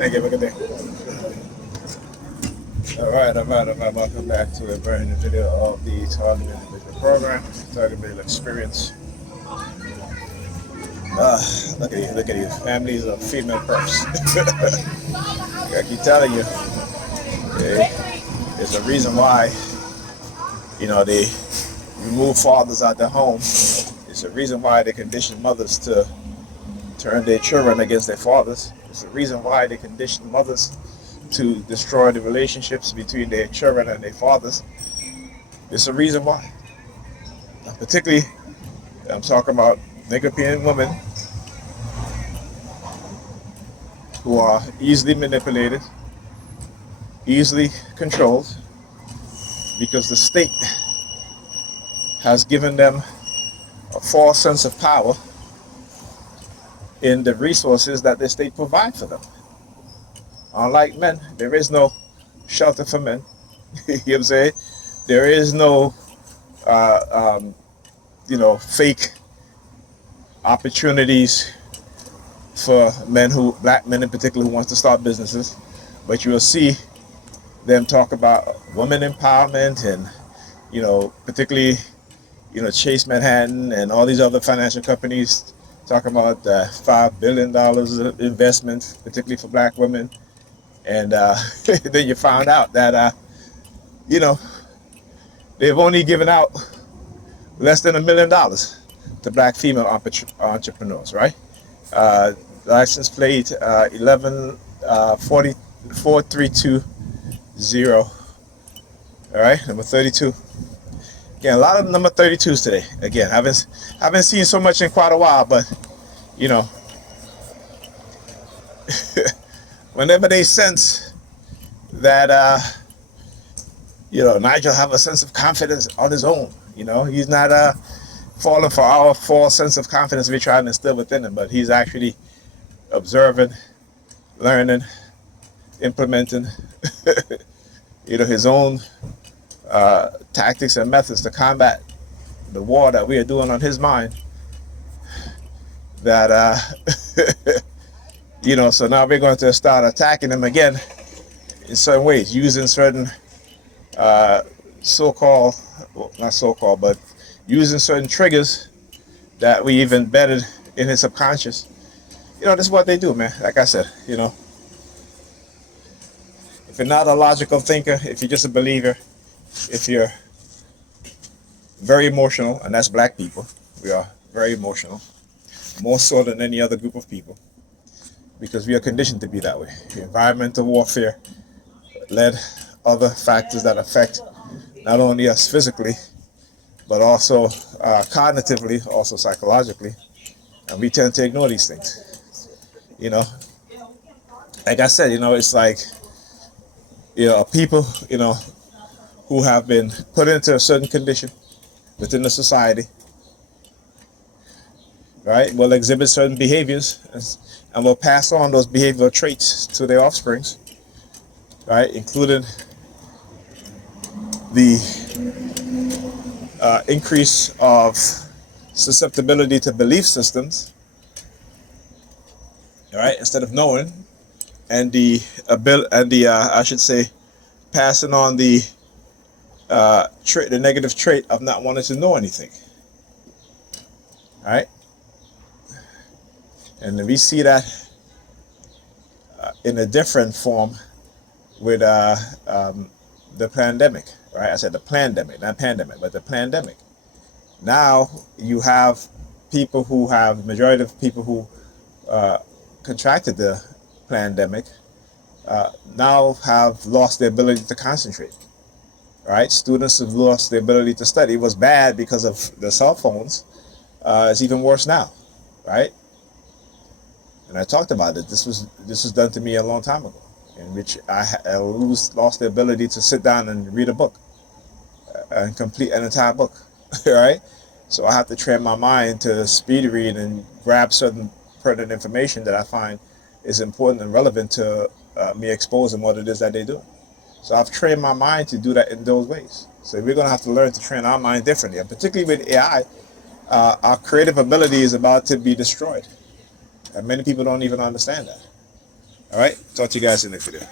Thank you. Have a good day. All right. Welcome back to a brand new video of the Target Individual Program, Target Individual Experience. Look at you. Families of female perfs. I keep telling you, there's a reason why, they remove fathers out the home. It's a reason why they condition mothers to turn their children against their fathers. It's a reason why they condition mothers to destroy the relationships between their children and their fathers. It's a reason why. Particularly, I'm talking about Negropean women who are easily manipulated, easily controlled, because the state has given them a false sense of power in the resources that the state provides for them. Unlike men, there is no shelter for men. You know what I'm saying? There is no, fake opportunities for black men in particular, who want to start businesses. But you will see them talk about women empowerment and, particularly, Chase Manhattan and all these other financial companies talking about $5 billion of investment, particularly for black women. And then you found out that, they've only given out less than $1 million to black female entrepreneurs, right? License plate 11-4320. All right, number 32. Again, a lot of number 32s today. Again, I haven't seen so much in quite a while, but whenever they sense that Nigel have a sense of confidence on his own, he's not falling for our false sense of confidence we try to instill within him, but he's actually observing, learning, implementing his own tactics and methods to combat the war that we are doing on his mind. That so now we're going to start attacking him again in certain ways, using certain so-called, well, not so-called, but using certain triggers that we've embedded in his subconscious. This is what they do, man. Like I said, if you're not a logical thinker, if you're just a believer, if you're very emotional, and that's black people, we are very emotional, more so than any other group of people, because we are conditioned to be that way. The environmental warfare led other factors that affect not only us physically, but also cognitively, also psychologically, and we tend to ignore these things. Like I said, it's like, people, who have been put into a certain condition within the society, right, will exhibit certain behaviors and will pass on those behavioral traits to their offsprings, right, including the increase of susceptibility to belief systems, right, instead of knowing, and the I should say, passing on the the negative trait of not wanting to know anything, right? And we see that in a different form with the pandemic, right? I said the pandemic, not pandemic, but the pandemic. Now you have people who have, majority of people who contracted the pandemic now have lost the ability to concentrate, right? Students have lost the ability to study. It was bad because of the cell phones. It's even worse now, right? And I talked about it. This was done to me a long time ago, in which I lost the ability to sit down and read a book and complete an entire book, right? So I have to train my mind to speed read and grab certain pertinent information that I find is important and relevant to me exposing what it is that they do. So I've trained my mind to do that in those ways. So we're going to have to learn to train our mind differently. And particularly with AI, our creative ability is about to be destroyed. And many people don't even understand that. All right. Talk to you guys in the next video.